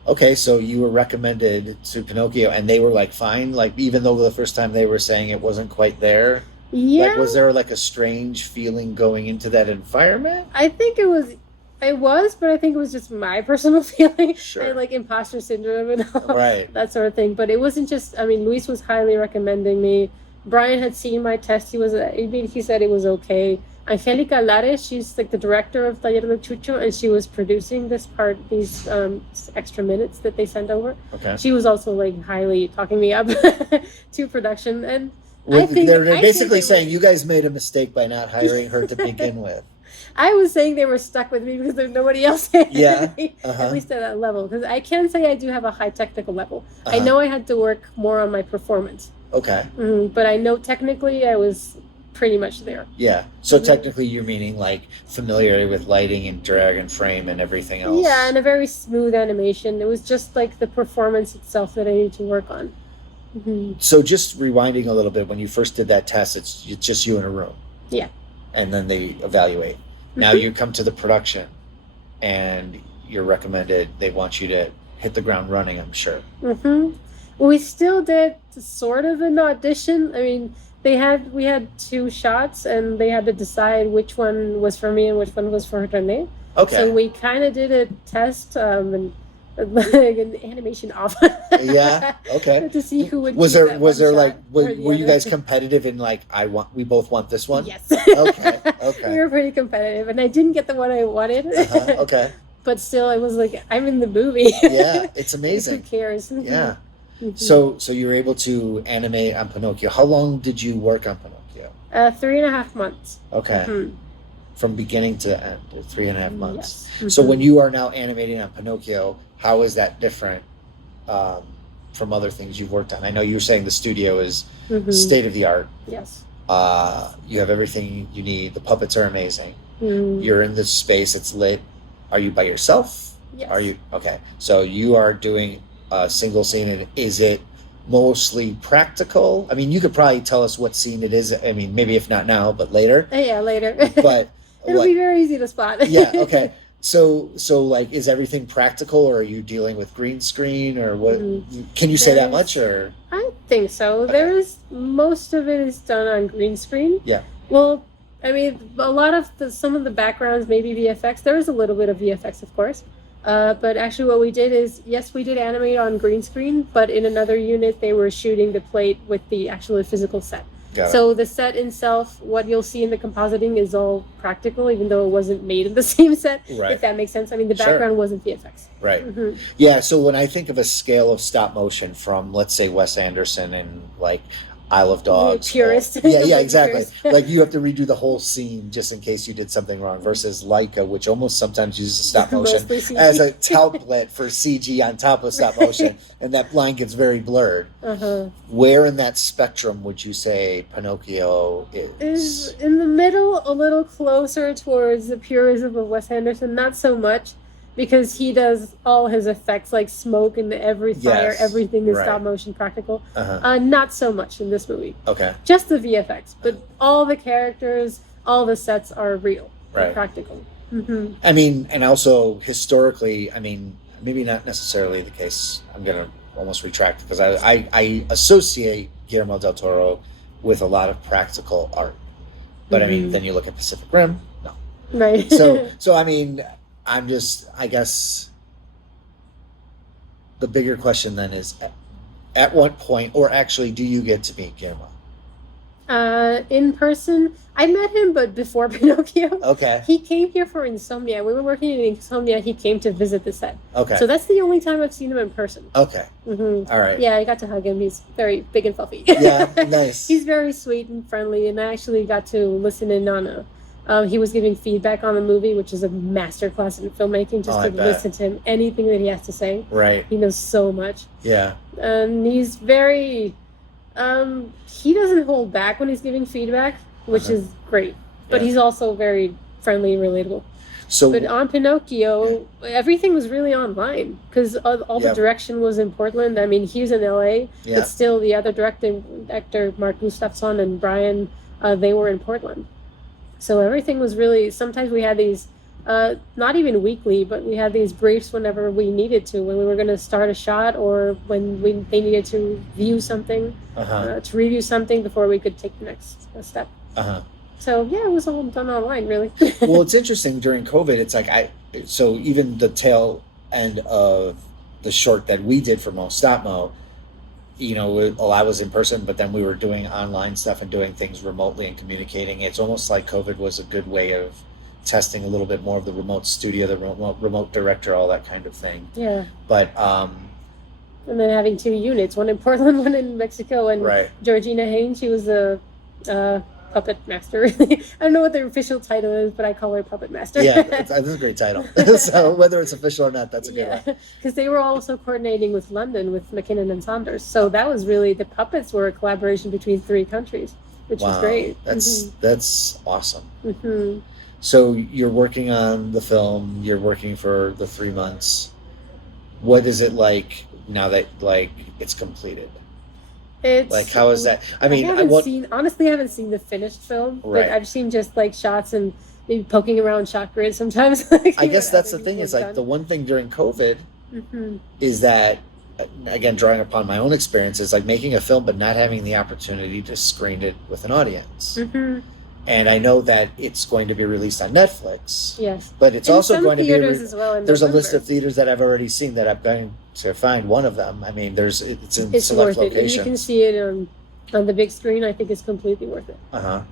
Okay, so you were recommended to Pinocchio, and they were like, fine, like even though the first time they were saying it wasn't quite there. Yeah. Like, was there like a strange feeling going into that environment? I think it was, but I think it was just my personal feeling. Sure. I had like imposter syndrome and all Right. that sort of thing. But it wasn't just, I mean, Luis was highly recommending me. Brian had seen my test. He said it was okay. Angelica Lares, she's like the director of Taller del Chucho, and she was producing these extra minutes that they sent over. Okay. She was also like highly talking me up to production. And they're basically saying you guys made a mistake by not hiring her to begin with. I was saying they were stuck with me because there's nobody else at least at that level. Because I can say I do have a high technical level. I know I had to work more on my performance. Okay. But I know technically I was pretty much there. Yeah. So technically you're meaning like familiarity with lighting and drag and frame and everything else. Yeah, and a very smooth animation. It was just like the performance itself that I needed to work on. So just rewinding a little bit, when you first did that test, it's just you in a room. Yeah. And then they evaluate. Now you come to the production and you're recommended, they want you to hit the ground running, I'm sure. We still did sort of an audition. I mean, we had 2 shots, and they had to decide which one was for me and which one was for Rene. Okay. So we kind of did a test and like an animation off. Yeah. Okay. To see who would. Was there like were you guys competitive in like we both want this one? Yes. Okay. We were pretty competitive, and I didn't get the one I wanted. Okay. But still, I was like, I'm in the movie. Yeah, it's amazing. Who cares? Yeah. So you were able to animate on Pinocchio. How long did you work on Pinocchio? 3.5 months. Okay. From beginning to end, 3.5 months. Yes. So when you are now animating on Pinocchio, how is that different from other things you've worked on? I know you were saying the studio is state of the art. Yes. You have everything you need. The puppets are amazing. You're in this space. It's lit. Are you by yourself? Yes. Are you okay? So you are doing a single scene, and is it mostly practical? I mean, you could probably tell us what scene it is. I mean, maybe if not now, but later. Yeah, later. But it'll be very easy to spot. Yeah. Okay. So like, is everything practical, or are you dealing with green screen, or what? Can you say that much, or? I think so. Okay. There is, most of it is done on green screen. Yeah. Well, I mean, a lot of some of the backgrounds, maybe VFX. There is a little bit of VFX, of course. But actually what we did is, yes, we did animate on green screen, but in another unit, they were shooting the plate with the actual physical set. So the set itself, what you'll see in the compositing is all practical, even though it wasn't made in the same set, if that makes sense. I mean, the background wasn't VFX. Right. Yeah, so when I think of a scale of stop motion from, let's say, Wes Anderson and, like, Isle of Dogs. Purist. Yeah, exactly. Like, you have to redo the whole scene just in case you did something wrong, versus Leica, which almost sometimes uses stop motion as a template for CG on top of stop motion, and that line gets very blurred. Where in that spectrum would you say Pinocchio is? In the middle, a little closer towards the purism of Wes Anderson, not so much. Because he does all his effects, like smoke and every fire, everything is stop motion practical. Not so much in this movie. Okay. Just the VFX, but all the characters, all the sets are real, practical. I mean, and also historically, I mean, maybe not necessarily the case. I'm gonna almost retract, because I associate Guillermo del Toro with a lot of practical art, but I mean, then you look at Pacific Rim, no. Right. So I mean, I guess the bigger question then is, at what point, or actually, do you get to meet Guillermo? In person, I met him, but before Pinocchio. Okay. He came here for Insomnia. We were working in Insomnia. He came to visit the set. Okay. So that's the only time I've seen him in person. Okay. All right. Yeah, I got to hug him. He's very big and fluffy. Yeah, nice. He's very sweet and friendly, and I actually got to listen in on he was giving feedback on the movie, which is a masterclass in filmmaking, just to listen to him, anything that he has to say. Right. He knows so much. Yeah. And he's very, he doesn't hold back when he's giving feedback, which is great. But he's also very friendly and relatable. But on Pinocchio, everything was really online, because all the direction was in Portland. I mean, he was in LA, but still the other actor, Mark Gustafsson and Brian, they were in Portland. So everything was really, sometimes we had these, not even weekly, but we had these briefs whenever we needed to, when we were going to start a shot, or when they needed to view something, to review something before we could take the next step. So yeah, it was all done online, really. Well, it's interesting, during COVID, it's like, so even the tail end of the short that we did for Mo Stop Mo, you know, I was in person, but then we were doing online stuff and doing things remotely and communicating. It's almost like COVID was a good way of testing a little bit more of the remote studio, the remote director, all that kind of thing. Yeah. But and then having two units, one in Portland, one in Mexico, and Georgina Haynes, she was a puppet master. I don't know what their official title is, but I call her puppet master. Yeah, that's a great title. So whether it's official or not, that's a good one. Because they were also coordinating with London, with McKinnon and Saunders. So that was really, the puppets were a collaboration between 3 countries, which was great. That's awesome. So you're working on the film, you're working for the 3 months. What is it like now that, like, it's completed? It's like, how is that? I mean, I haven't seen the finished film, but I've seen just like shots and maybe poking around shot grid sometimes. I guess that's the thing, is like, the one thing during COVID is that, again, drawing upon my own experiences, like making a film but not having the opportunity to screen it with an audience. And I know that it's going to be released on Netflix. Yes. But it's also going to be as well in there's November. A list of theaters that I've already seen that I'm going to find one of them. I mean, it's in it's select worth locations. It. You can see it on the big screen. I think it's completely worth it.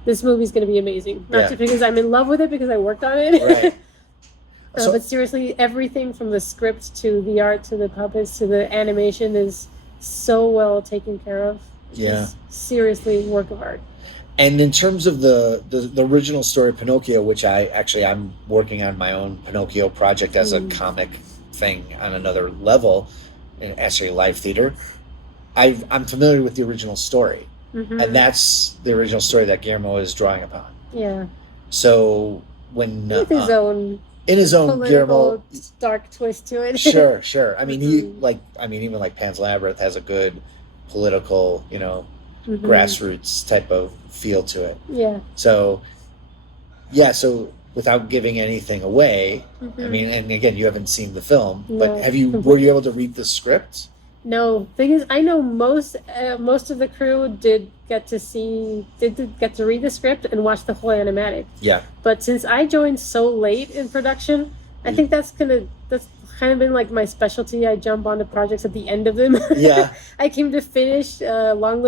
This movie's going to be amazing. Not just because I'm in love with it, because I worked on it. Right. But seriously, everything from the script to the art to the puppets to the animation is so well taken care of. It's seriously work of art. And in terms of the original story of Pinocchio, which I'm working on my own Pinocchio project as a comic thing on another level, in actually live theater, I'm familiar with the original story. And that's the original story that Guillermo is drawing upon. Yeah. So when... with his own in his own political Guillermo dark twist to it. Sure. I mean, even like Pan's Labyrinth has a good political, grassroots type of feel to it. Yeah. So without giving anything away, I mean, and again, you haven't seen the film, but were you able to read the script? No, thing is, I know most of the crew did get to read the script and watch the whole animatic. Yeah. But since I joined so late in production, I think that's kind of been like my specialty. I jump onto projects at the end of them. Yeah. I came to finish Long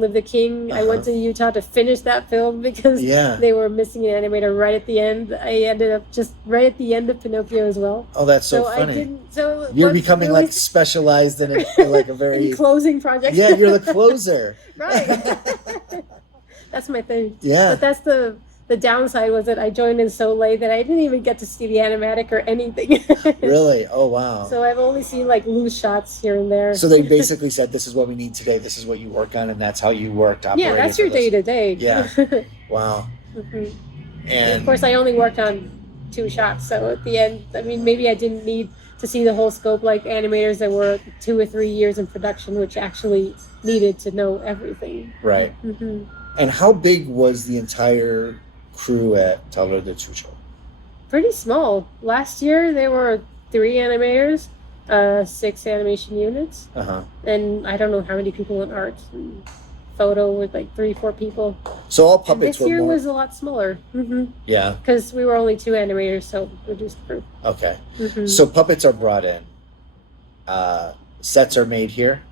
Live the King. I went to Utah to finish that film because they were missing an animator right at the end. I ended up just right at the end of Pinocchio as well. Oh, that's so funny. You're becoming like specialized in like a very in closing projects. Yeah, you're the closer. Right. That's my thing. Yeah. But that's the downside was that I joined in so late that I didn't even get to see the animatic or anything. Really? Oh, wow. So I've only seen like loose shots here and there. So they basically said, this is what we need today. This is what you work on. And that's how you worked. Yeah, that's your day to day. Yeah. Wow. And of course, I only worked on 2 shots. So at the end, I mean, maybe I didn't need to see the whole scope like animators that were 2 or 3 years in production, which actually needed to know everything. Right. And how big was the entire crew at Taller de Chucho? Pretty small. Last year there were 3 animators, 6 animation units, and I don't know how many people in art and photo with like 3-4 people. So all puppets. And this year was a lot smaller. Yeah, because we were only 2 animators, so reduced crew. Okay. So puppets are brought in. Sets are made here.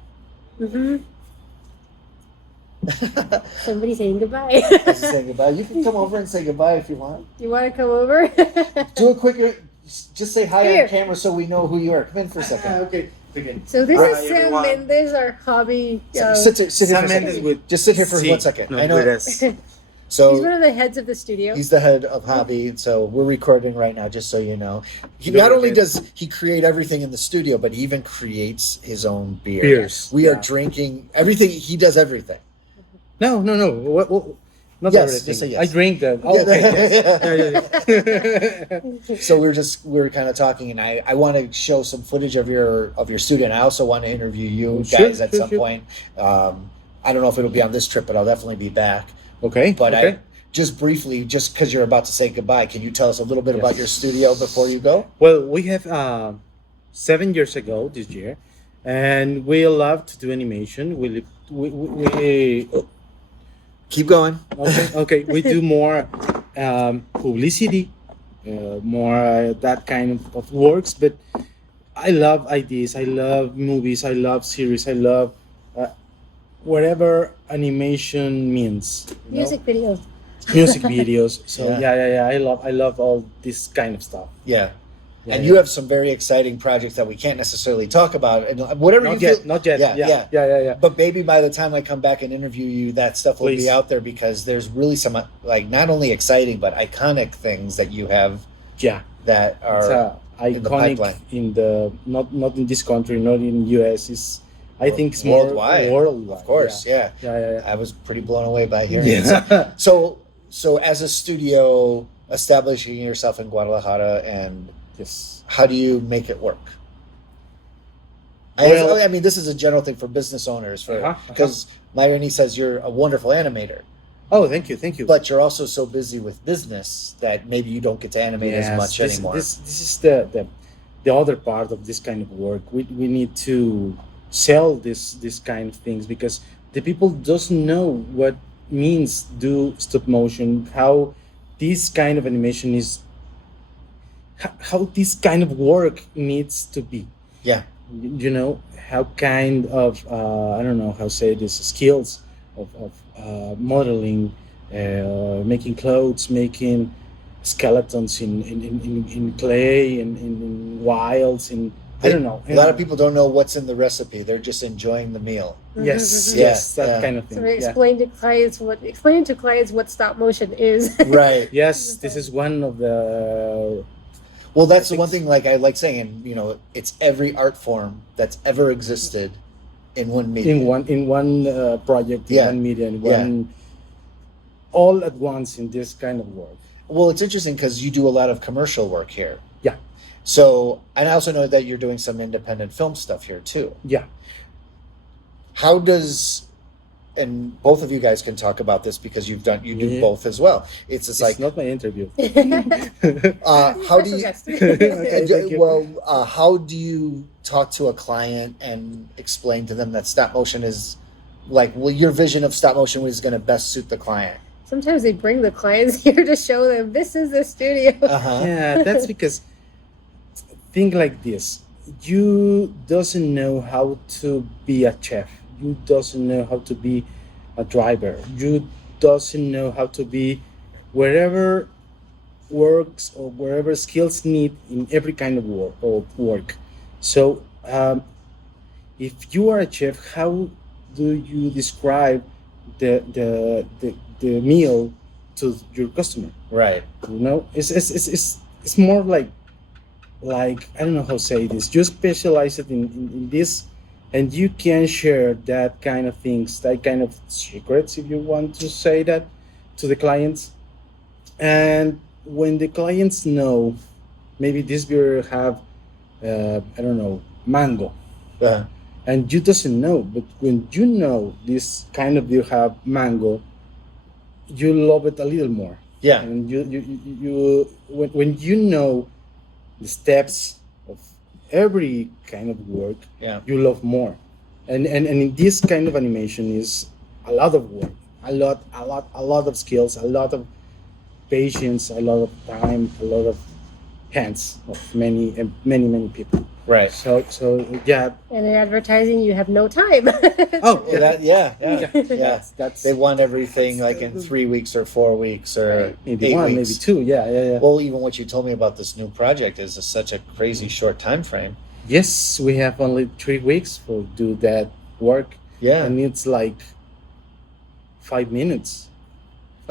Somebody's saying goodbye. Saying goodbye. You can come over and say goodbye if you want. You want to come over? Do a quick. Just say hi on camera so we know who you are. Come in for a second. Okay. Begin. So this is Sam Mendes, our hobby. Sit here for a second. Just sit here for 1 second. I know. So he's one of the heads of the studio. He's the head of hobby. So we're recording right now, just so you know. He not only does he create everything in the studio, but he even creates his own beers. We are drinking everything. He does everything. No. What, not yes, everything. Just say yes. I drink that. Oh, okay. Yes. So we're kind of talking, and I want to show some footage of your studio. And I also want to interview you guys at some point. I don't know if it'll be on this trip, but I'll definitely be back. Okay. But I just briefly, just because you're about to say goodbye, can you tell us a little bit about your studio before you go? Well, we have 7 years ago this year, and we love to do animation. We keep going. Okay. We do more publicity, more that kind of works. But I love ideas. I love movies. I love series. I love whatever animation means. Music videos. So yeah. I love all this kind of stuff. Yeah. And you have some very exciting projects that we can't necessarily talk about, and whatever not you yet, feel. Not yet. Yeah. But maybe by the time I come back and interview you, that stuff will be out there, because there's really some like not only exciting but iconic things that you have. Yeah. That are iconic in the pipeline. In the not in this country, not in US. Is I think it's more worldwide. Of course, yeah. I was pretty blown away by hearing it. So as a studio, establishing yourself in Guadalajara, and how do you make it work? Well, I mean, this is a general thing for business owners, because Mayreni says you're a wonderful animator. Oh, thank you. But you're also so busy with business that maybe you don't get to animate as much anymore. This is the other part of this kind of work. We need to sell this kind of things, because the people doesn't know what means do stop motion, how this kind of animation is, how this kind of work needs to be. Yeah. You know, how kind of I don't know how to say this, skills of modeling, making clothes, making skeletons in clay, in wilds, I don't know. A lot of people don't know what's in the recipe. They're just enjoying the meal. Yes, that kind of thing. So we explain to clients what stop motion is. Right. Yes, this is one of the. Well, that's the one thing. Like I like saying, it's every art form that's ever existed in one medium. In one project, in one medium, all at once in this kind of work. Well, it's interesting because you do a lot of commercial work here. Yeah. So, and I also know that you're doing some independent film stuff here too. Yeah. How does, and both of you guys can talk about this because you do Yeah. both as well. It's It's like, not my interview. how do you, Okay, thank you. how do you talk to a client and explain to them that stop motion is like, well, your vision of stop motion is going to best suit the client? Sometimes they bring the clients here to show them this is the studio. Uh-huh. Yeah, that's because think like this. You doesn't know how to be a chef. You doesn't know how to be a driver. You doesn't know how to be wherever works or wherever skills need in every kind of work. So if you are a chef, how do you describe the meal to your customer? Right. You know, it's more like I don't know how to say this. You specialize it in this, and you can share that kind of things, that kind of secrets, if you want to say that, to the clients. And when the clients know, maybe this beer have, I don't know, mango, Uh-huh. and you doesn't know, but when you know this kind of beer have mango, you love it a little more. Yeah. And when you know the steps of every kind of work, Yeah. you love more. And in this kind of animation is a lot of work, a lot of skills, a lot of patience, a lot of time, a lot of hands of many people. Right. So yeah. And in advertising, you have no time. Oh Yeah. Yeah. That's They want everything like in 3 weeks or 4 weeks or maybe 8 one, weeks. maybe two. Yeah. Well, even what you told me about this new project is such a crazy short time frame. Yes, we have only 3 weeks for do that work, Yeah. and it's like 5 minutes.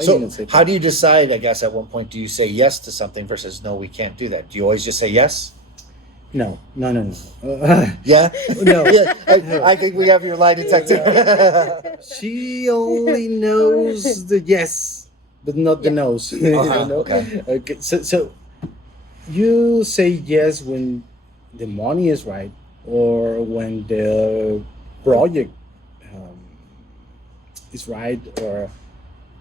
So I think. how do you decide, I guess, at one point, do you say yes to something versus no, we can't do that? Do you always just say yes? No. Yeah? No. Yeah, I think we have your lie detector. She only knows the yes, but not the no's. Okay. Okay. So you say yes when the money is right, or when the project is right, or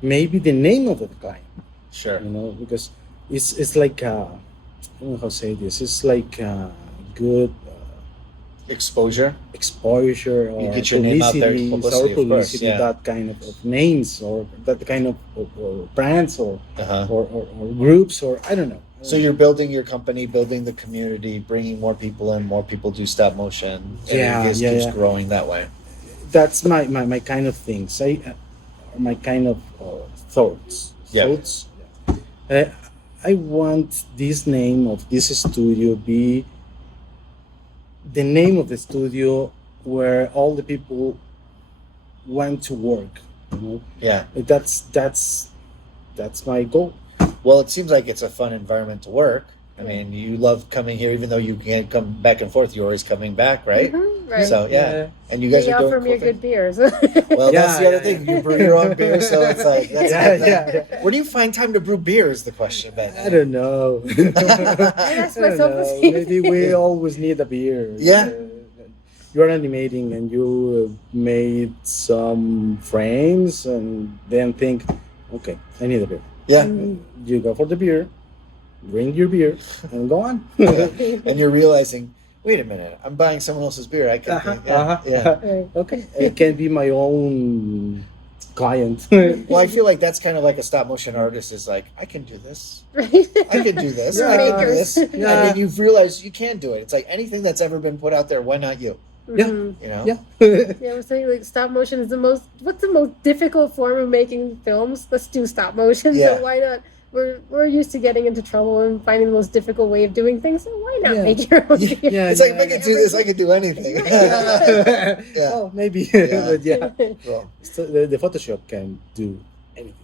maybe the name of the client. Sure. You know, because it's like I don't know how to say this. It's like good Exposure. exposure or You get your name out there, publicity, publicity, of course, publicity, yeah. that kind of names or that kind of or brands Uh-huh. or groups or I don't know. So you're building your company, building the community, bringing more people in, more people do stop motion. And Yeah, it just yeah, keeps yeah. growing that way. That's my kind of things. My kind of thoughts. Yeah. Thoughts. I want this name of this studio be the name of the studio where all the people want to work. You know, Yeah. that's my goal. Well, it seems like it's a fun environment to work. I mean, you love coming here, even though you can't come back and forth. You're always coming back, right? Mhm, right. So yeah, and you guys They are doing offer me cool a good things. beers. Well, that's Yeah, the other yeah, thing. yeah. You brew your own beer, so it's like that's Yeah, good. yeah. Where do you find time to brew beer? Is the question. But I don't know. ask I don't myself the know. same Maybe we always need a beer. Yeah. You're animating and you made some frames and then think, okay, I need a beer. yeah, You go for the beer, drink your beer, and go on. and you're realizing, wait a minute, I'm buying someone else's beer. I can, yeah. Right. Okay, it can be my own client. Well, I feel like that's kind of like a stop motion artist is like, I can do this. Right. I can do this. We're I can do makers. this. And Yeah. then you've realized you can do it. It's like anything that's ever been put out there. Why not you? Yeah. Mhm. You know? Yeah. Yeah, we're saying like stop motion is what's the most difficult form of making films? Let's do stop motion. Yeah. So why not? We're used to getting into trouble and finding the most difficult way of doing things. So why not Yeah. make your own? Yeah. beer? Yeah, It's like if I could do this, I could do anything. Yeah. Oh, maybe. Yeah. But yeah. Well, So the Photoshop can do anything.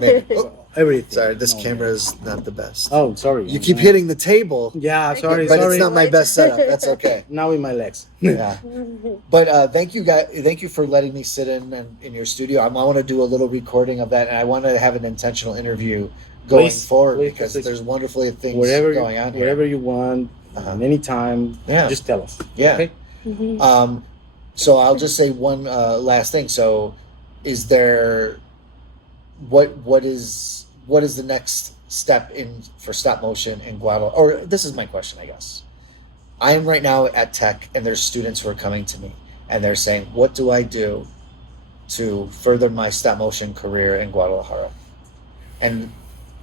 maybe. Oh, Everything. sorry, this No. camera is not the best. Oh, sorry. You keep hitting the table, Yeah, sorry, but sorry. it's not my best setup. That's okay. Now in my legs. Yeah. But thank you guys. Thank you for letting me sit in your studio. I want to do a little recording of that, and I want to have an intentional interview going Please, forward please, because please. there's wonderful things Wherever going on here. wherever you want, anytime. Yeah. Just tell us. Yeah. Okay. So I'll just say one last thing. So, is there what is the next step in for stop motion in Guadalajara? Or this is my question, I guess. I am right now at Tech, and there's students who are coming to me, and they're saying, "What do I do to further my stop motion career in Guadalajara?" And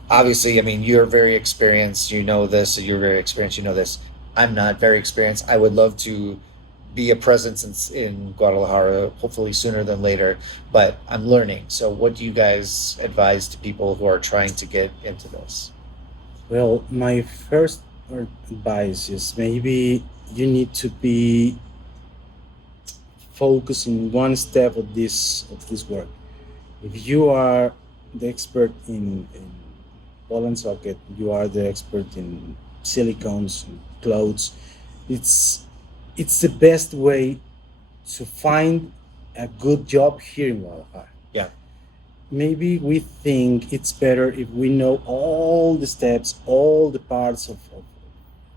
obviously, I mean, you're very experienced. You know this. You're very experienced. You know this. I'm not very experienced. I would love to be a presence in Guadalajara, hopefully sooner than later, but I'm learning. So what do you guys advise to people who are trying to get into this? Well, my first advice is maybe you need to be focusing one step of this work. If you are the expert in ball and socket, you are the expert in silicones, and clothes. It's the best way to find a good job here in Guadalajara. Yeah. Maybe we think it's better if we know all the steps, all the parts of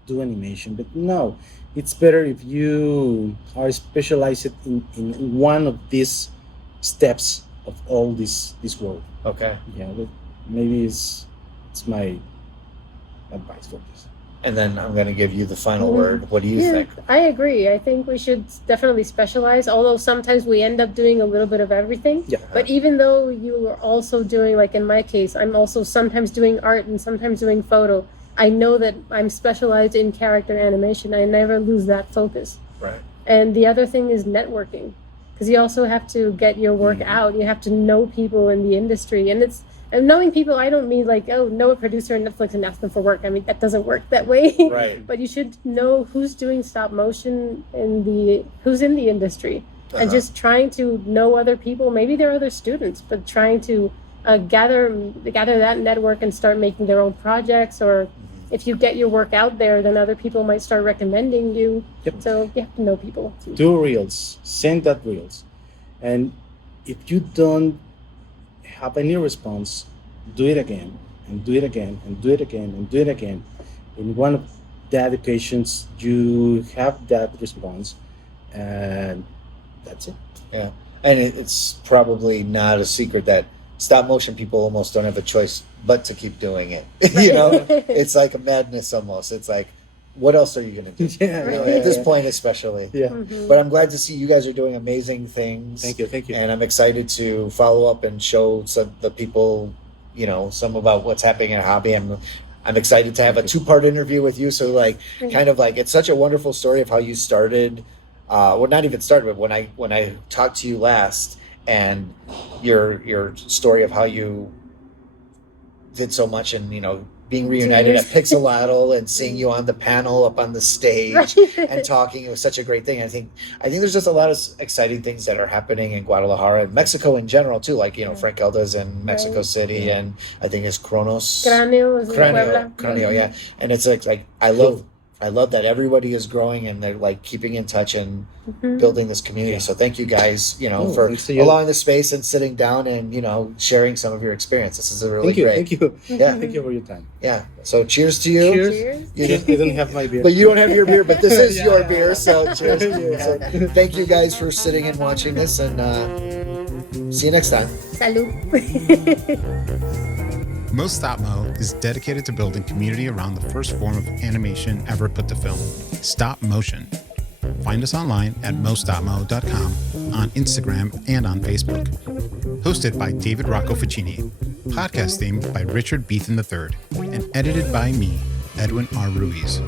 do animation, but no, it's better if you are specialized in one of these steps of all this work. Okay. Yeah, but maybe it's my advice for this. And then I'm going to give you the final word. What do you think? I agree. I think we should definitely specialize, although sometimes we end up doing a little bit of everything. Yeah. But even though you are also doing, like in my case, I'm also sometimes doing art and sometimes doing photo, I know that I'm specialized in character animation. I never lose that focus. Right. And the other thing is networking, because you also have to get your work out. You have to know people in the industry. And knowing people, I don't mean like, oh, know a producer on Netflix and ask them for work. I mean, that doesn't work that way. Right. But you should know who's doing stop motion who's in the industry. And just trying to know other people. Maybe they're other students, but trying to gather that network and start making their own projects. Or if you get your work out there, then other people might start recommending you. Yep. So you have to know people. Do reels, send that reels. And if you don't have any response, do it again, and do it again, and do it again, and do it again. In one of the occasions, you have that response, and that's it. Yeah. And it's probably not a secret that stop motion people almost don't have a choice but to keep doing it. You know, it's like a madness almost. It's like, what else are you going to do? Yeah, You know, at this point, especially. Yeah. But I'm glad to see you guys are doing amazing things. Thank you. And I'm excited to follow up and show some the people, you know, some about what's happening at Hobby. I'm excited to have a 2-part interview with you. So like, kind of like, it's such a wonderful story of how you started. Well, not even started, but when I talked to you last, and your story of how you did so much, and you know, being reunited at Pixelatl and seeing you on the panel up on the stage and talking, it was such a great thing. I think there's just a lot of exciting things that are happening in Guadalajara and Mexico in general too. Like, you know, Frank Elda's in Mexico City, and I think it's Cráneo is in Puebla. Cráneo, yeah. And it's like I love that everybody is growing and they're like keeping in touch and building this community. Yeah. So thank you guys, you know, for thanks to you. allowing the space and sitting down and, you know, sharing some of your experience. This is a really great. Thank you. Yeah. Thank you for your time. Yeah. So cheers to you. Cheers. You don't have my beer. But you don't have your beer, but this is Yeah, your yeah, beer. yeah. So cheers to you. So thank you guys for sitting and watching this, and see you next time. Salud. Most Stop Mo is dedicated to building community around the first form of animation ever put to film, stop motion. Find us online at mostopmo.com, on Instagram, and on Facebook. Hosted by David Rocco Ficini. Podcast theme by Richard Beethan III. And edited by me, Edwin R. Ruiz.